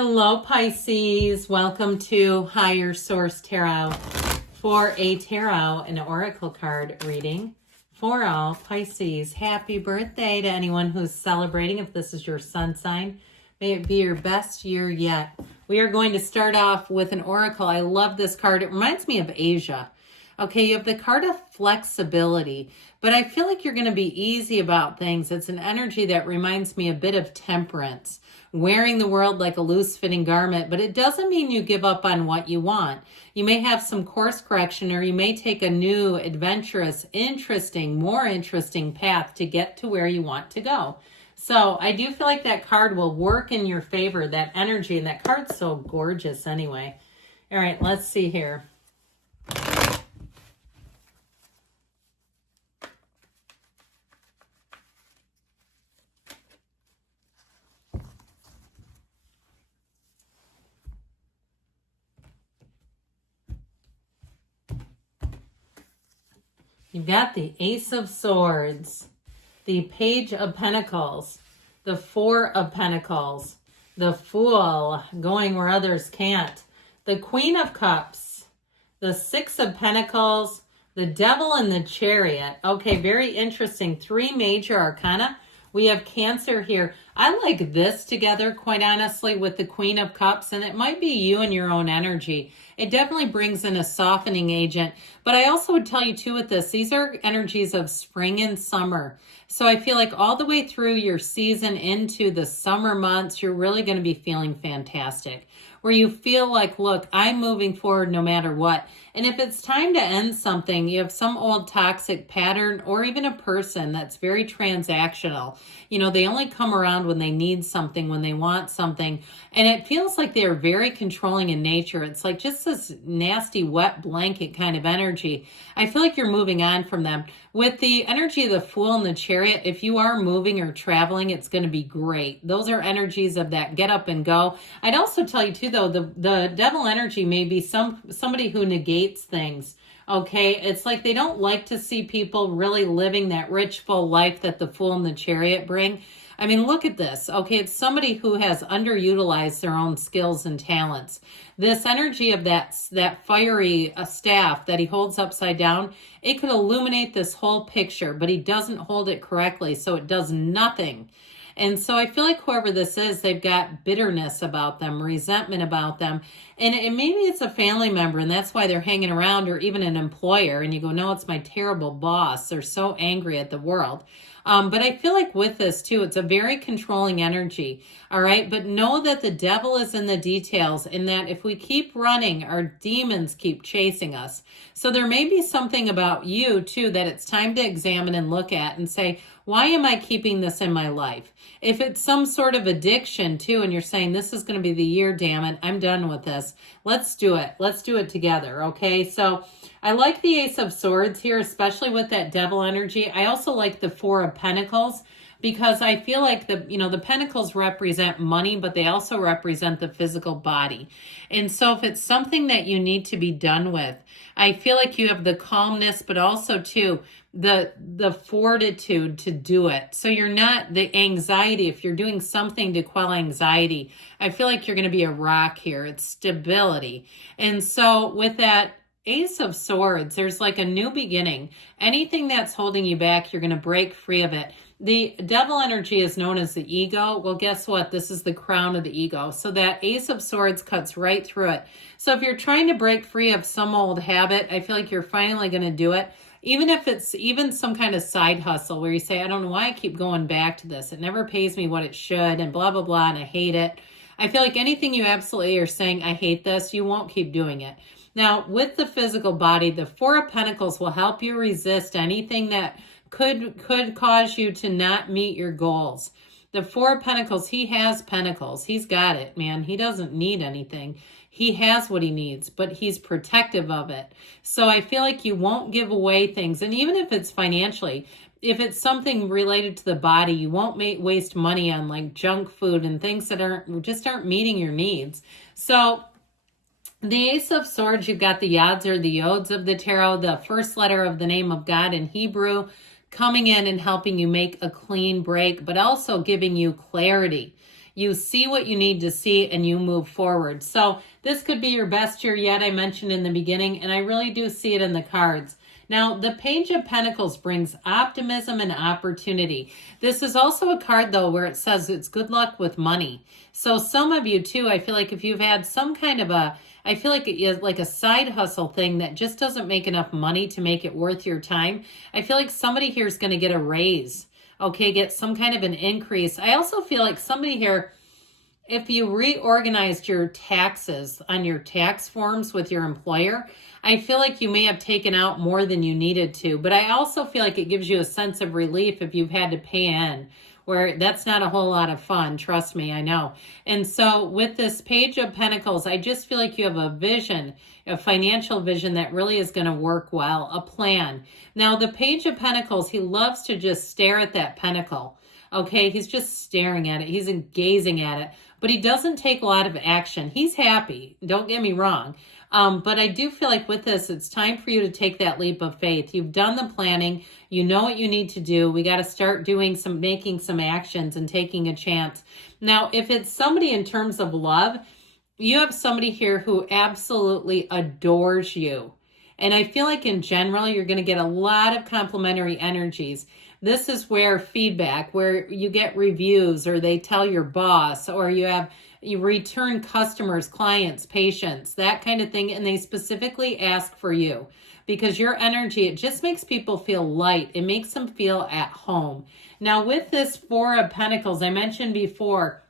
Hello, Pisces. Welcome to Higher Source Tarot for a tarot and oracle card reading for all Pisces. Happy birthday to anyone who's celebrating. If this is your sun sign, may it be your best year yet. We are going to start off with an oracle. I love this card. It reminds me of Asia. Okay, you have the card of flexibility, but I feel like you're going to be easy about things. It's an energy that reminds me a bit of temperance, wearing the world like a loose-fitting garment, but it doesn't mean you give up on what you want. You may have some course correction, or you may take a new, adventurous, more interesting path to get to where you want to go. So I do feel like that card will work in your favor, that energy, and that card's so gorgeous anyway. All right, let's see here. You've got the Ace of Swords, the Page of Pentacles, the Four of Pentacles, the Fool, going where others can't, the Queen of Cups, the Six of Pentacles, the Devil, and the Chariot. Okay, very interesting. Three major arcana. We have Cancer here. I like this together, quite honestly, with the Queen of Cups, and it might be you and your own energy. It definitely brings in a softening agent. But I also would tell you, too, with this, these are energies of spring and summer. So I feel like all the way through your season into the summer months, you're really going to be feeling fantastic, where you feel like, look, I'm moving forward no matter what. And if it's time to end something, you have some old toxic pattern or even a person that's very transactional. You know, they only come around when they need something, when they want something. And it feels like they're very controlling in nature. It's like just this nasty, wet blanket kind of energy. I feel like you're moving on from them. With the energy of the Fool and the Chariot, if you are moving or traveling, it's going to be great. Those are energies of that get up and go. I'd also tell you too, though, the Devil energy may be somebody who negates things. Okay, it's like they don't like to see people really living that rich, full life that the Fool and the Chariot bring. I mean, look at this. Okay, it's somebody who has underutilized their own skills and talents. This energy of that fiery staff that he holds upside down, it could illuminate this whole picture, but he doesn't hold it correctly, so it does nothing. And so I feel like whoever this is, they've got bitterness about them, resentment about them. And maybe it's a family member, and that's why they're hanging around, or even an employer. And you go, no, it's my terrible boss. They're so angry at the world. But I feel like with this too, it's a very controlling energy. All right. But know that the devil is in the details, and that if we keep running, our demons keep chasing us. So there may be something about you too that it's time to examine and look at and say, why am I keeping this in my life? If it's some sort of addiction too, and you're saying this is going to be the year, damn it, I'm done with this. Let's do it. Let's do it together. Okay. So I like the Ace of Swords here, especially with that Devil energy. I also like the Four of Pentacles, because I feel like the Pentacles represent money, but they also represent the physical body. And so if it's something that you need to be done with, I feel like you have the calmness, but also too, the fortitude to do it. So you're not the anxiety. If you're doing something to quell anxiety, I feel like you're going to be a rock here. It's stability. And so with that Ace of Swords, there's like a new beginning. Anything that's holding you back, you're going to break free of it. The Devil energy is known as the ego. Well, guess what? This is the crown of the ego. So that Ace of Swords cuts right through it. So if you're trying to break free of some old habit, I feel like you're finally going to do it. Even if it's even some kind of side hustle where you say, I don't know why I keep going back to this. It never pays me what it should, and blah, blah, blah, and I hate it. I feel like anything you absolutely are saying, I hate this, you won't keep doing it. Now, with the physical body, the Four of Pentacles will help you resist anything that could cause you to not meet your goals. The Four of Pentacles, he has pentacles. He's got it, man. He doesn't need anything. He has what he needs, but he's protective of it. So I feel like you won't give away things. And even if it's financially, if it's something related to the body, you won't waste money on like junk food and things that aren't meeting your needs. So the Ace of Swords, you've got the Yods or the Yods of the tarot, the first letter of the name of God in Hebrew, coming in and helping you make a clean break, but also giving you clarity. You see what you need to see and you move forward. So this could be your best year yet, I mentioned in the beginning, and I really do see it in the cards. Now, the Page of Pentacles brings optimism and opportunity. This is also a card, though, where it says it's good luck with money. So some of you, too, I feel like if you've had some kind of I feel like it is like a side hustle thing that just doesn't make enough money to make it worth your time. I feel like somebody here is going to get a raise, okay, get some kind of an increase. I also feel like somebody here, if you reorganized your taxes on your tax forms with your employer, I feel like you may have taken out more than you needed to. But I also feel like it gives you a sense of relief if you've had to pay in, where that's not a whole lot of fun. Trust me, I know. And so with this Page of Pentacles, I just feel like you have a vision, a financial vision that really is going to work well, a plan. Now, the Page of Pentacles, he loves to just stare at that pentacle. Okay, he's just staring at it. He's gazing at it. But he doesn't take a lot of action. He's happy. Don't get me wrong. But I do feel like with this, it's time for you to take that leap of faith. You've done the planning. You know what you need to do. We got to start making some actions and taking a chance. Now, if it's somebody in terms of love, you have somebody here who absolutely adores you. And I feel like in general, you're going to get a lot of complimentary energies. This is where feedback, where you get reviews or they tell your boss, or you return customers, clients, patients, that kind of thing. And they specifically ask for you because your energy, it just makes people feel light. It makes them feel at home. Now with this Four of Pentacles, I mentioned before,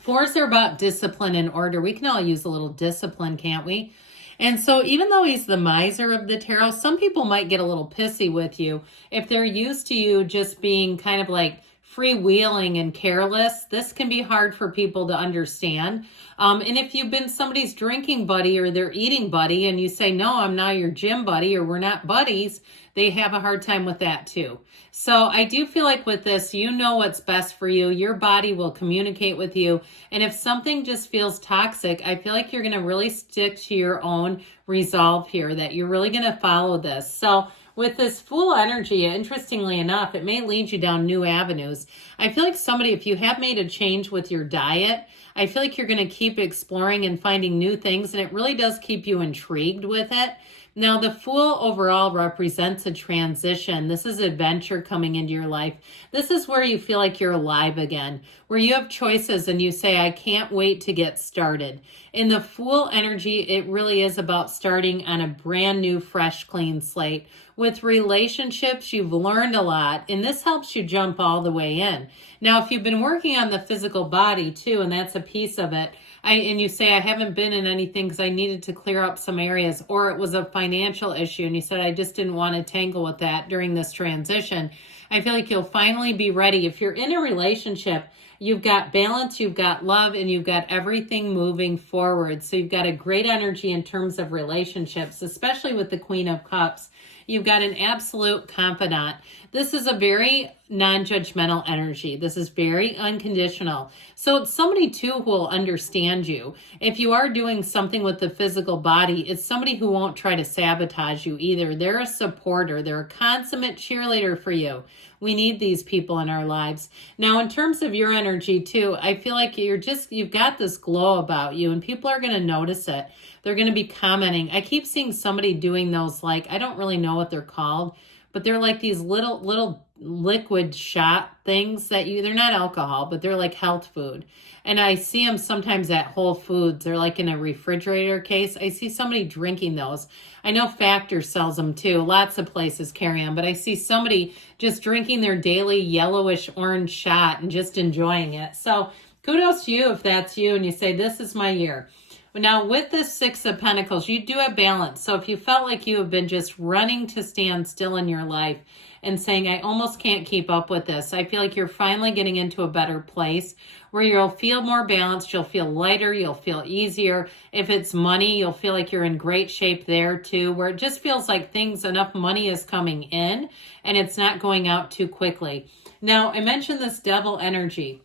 fours are about discipline and order. We can all use a little discipline, can't we? And so even though he's the miser of the tarot, some people might get a little pissy with you if they're used to you just being kind of like freewheeling and careless. This can be hard for people to understand. And if you've been somebody's drinking buddy or their eating buddy and you say, no, I'm not your gym buddy or we're not buddies, they have a hard time with that too. So I do feel like with this, you know what's best for you. Your body will communicate with you. And if something just feels toxic, I feel like you're going to really stick to your own resolve here, that you're really going to follow this. So with this Fool energy, interestingly enough, it may lead you down new avenues. I feel like somebody, if you have made a change with your diet, I feel like you're going to keep exploring and finding new things, and it really does keep you intrigued with it. Now, the Fool overall represents a transition. This is adventure coming into your life. This is where you feel like you're alive again, where you have choices and you say, I can't wait to get started. In the Fool energy, it really is about starting on a brand new, fresh, clean slate. With relationships, you've learned a lot, and this helps you jump all the way in. Now, if you've been working on the physical body too, and that's a piece of it, and you say, I haven't been in anything because I needed to clear up some areas, or it was a financial issue, and you said, I just didn't want to tangle with that during this transition, I feel like you'll finally be ready. If you're in a relationship, you've got balance, you've got love, and you've got everything moving forward. So you've got a great energy in terms of relationships, especially with the Queen of Cups. You've got an absolute confidant. This is a very non-judgmental energy. This is very unconditional. So it's somebody too who will understand you. If you are doing something with the physical body, it's somebody who won't try to sabotage you either. They're a supporter. They're a consummate cheerleader for you. We need these people in our lives. Now, in terms of your energy too, I feel like you've got this glow about you, and people are going to notice it. They're going to be commenting. I keep seeing somebody doing those, like, I don't really know what they're called, but they're like these little liquid shot things that they're not alcohol, but they're like health food. And I see them sometimes at Whole Foods. They're like in a refrigerator case. I see somebody drinking those. I know Factor sells them too. Lots of places carry them, but I see somebody just drinking their daily yellowish orange shot and just enjoying it. So kudos to you if that's you and you say, this is my year. Now, with this Six of Pentacles, you do have balance. So if you felt like you have been just running to stand still in your life and saying, I almost can't keep up with this, I feel like you're finally getting into a better place where you'll feel more balanced, you'll feel lighter, you'll feel easier. If it's money, you'll feel like you're in great shape there too, where it just feels like enough money is coming in and it's not going out too quickly. Now, I mentioned this Devil energy.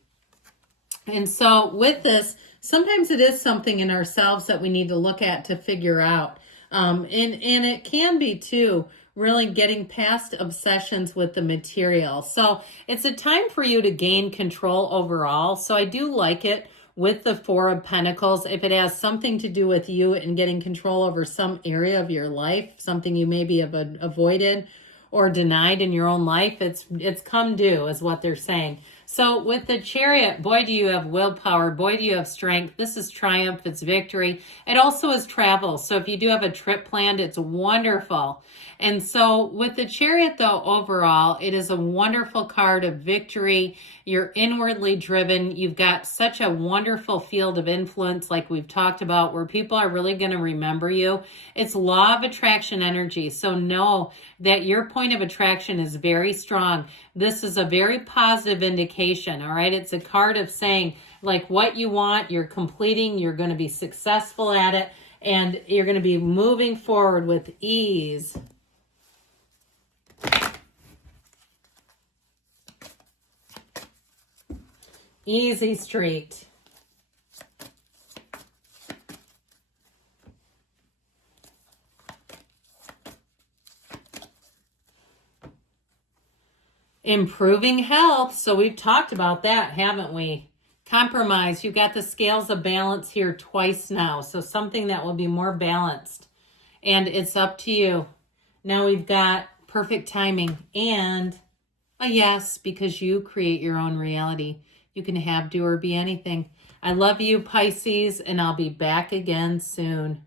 And so with this, sometimes it is something in ourselves that we need to look at to figure out. And it can be too, really getting past obsessions with the material. So it's a time for you to gain control overall. So I do like it with the Four of Pentacles. If it has something to do with you and getting control over some area of your life, something you maybe have avoided or denied in your own life, it's come due is what they're saying. So with the Chariot, boy, do you have willpower. Boy, do you have strength. This is triumph. It's victory. It also is travel. So if you do have a trip planned, it's wonderful. And so with the Chariot, though, overall, it is a wonderful card of victory. You're inwardly driven. You've got such a wonderful field of influence, like we've talked about, where people are really going to remember you. It's law of attraction energy. So know that your point of attraction is very strong. This is a very positive indication, all right? It's a card of saying, like, what you want, you're completing, you're going to be successful at it, and you're going to be moving forward with ease. Easy street. Improving health. So we've talked about that, haven't we? Compromise. You got the scales of balance here twice now. So something that will be more balanced. And it's up to you. Now we've got perfect timing and a yes, because you create your own reality. You can have, do, or be anything. I love you, Pisces, and I'll be back again soon.